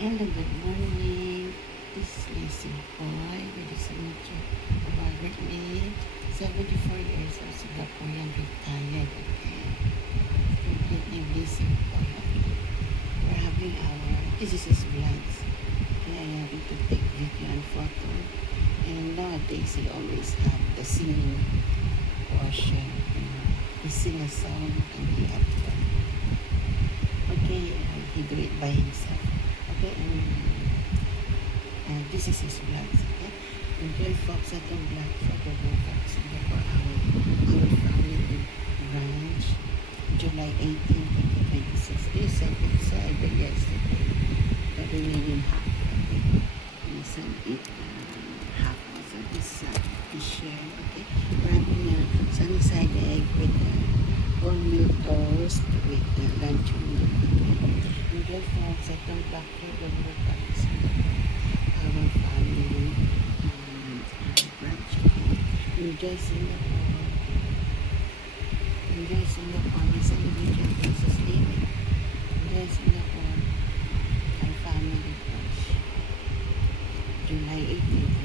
Hello, good morning. This is Lacey Boy with the signature of our birthday. 74 years of Singaporean retired. Okay. Complete name Lacey Boy. We're having this is his vlogs. Okay, I having to take video and photo. And nowadays he always have the singing portion. He sing a song and he upload. Okay, he do it by himself. Okay, and this is his vlogs. Okay, enjoy folks at the vlog for the folks for our family branch, July 18, 2026. This celebrated yesterday, the remaining half. Okay, and send it half also this share. Okay, we're having a sunny side egg with wholemeal toast with luncheon meat. Enjoy folks at the vlog for the folks. Our family branch. Enjoy Singapore. Enjoy Singapore. May celebration process living. Enjoy Singapore. Our family branch. July 18th.